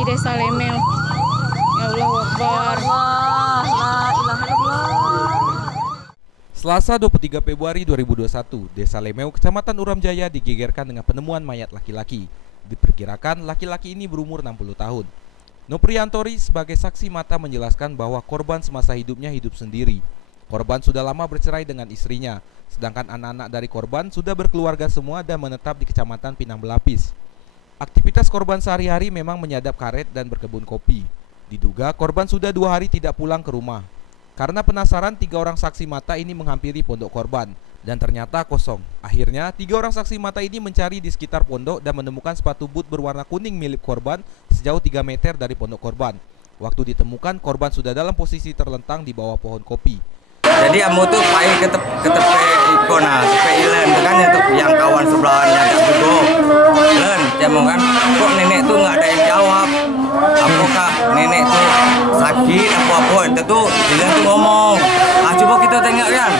di Desa Lemeu. Ya Allah Akbar. Selasa 23 Februari 2021, Desa Lemeu, Kecamatan Uram Jaya digegerkan dengan penemuan mayat laki-laki. Diperkirakan laki-laki ini berumur 60 tahun. Nopriantori sebagai saksi mata menjelaskan bahwa korban semasa hidupnya hidup sendiri. Korban sudah lama bercerai dengan istrinya, sedangkan anak-anak dari korban sudah berkeluarga semua dan menetap di Kecamatan Pinang Belapis. Aktivitas korban sehari-hari memang menyadap karet dan berkebun kopi. Diduga korban sudah 2 hari tidak pulang ke rumah. Karena penasaran, 3 orang saksi mata ini menghampiri pondok korban dan ternyata kosong. Akhirnya 3 orang saksi mata ini mencari di sekitar pondok dan menemukan sepatu boot berwarna kuning milik korban sejauh 3 meter dari pondok korban. Waktu ditemukan, korban sudah dalam posisi terlentang di bawah pohon kopi. Jadi amu tuh pai ke tepe ikona, tepe ilen kan yang kawan sebelahnya ada juga. Len, cemong kan, kok nenek tuh nggak ada yang jawab. Apakah nenek tuh sakit apa-apa? Itu tuh ilen tuh ngomong. Ah coba kita tengok kan.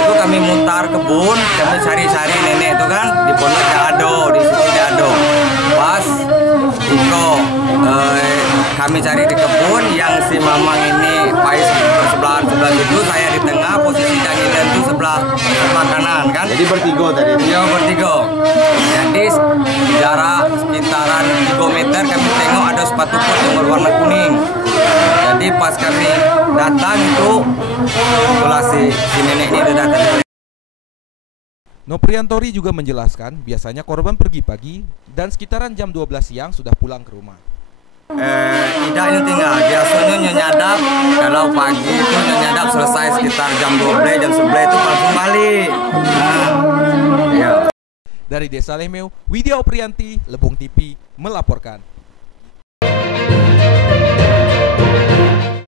Itu kami mutar kebun, kami cari-cari nenek tuh kan di pondok tidak ada, di situ tidak ada. Pas itu kami cari di kebun yang si mamang ini pai sebelah itu, saya di tengah, posisi Jangilan itu sebelah kanan kan. Jadi bertiga tadi? Iya bertiga. Jadi jarak sekitaran 3 meter kami tengok ada sepatu boot yang berwarna kuning. Jadi pas kami datang itu itulah si nenek ini udah datang. Nopriantori juga menjelaskan biasanya korban pergi pagi dan sekitaran jam 12 siang sudah pulang ke rumah. Tidak ini tinggal, biasanya nyadap kalau pagi itu nyadap selesai sekitar jam 12, jam 11 itu langsung balik. Dari Desa Lemeu, Widya Oprianti, Lebong TV melaporkan.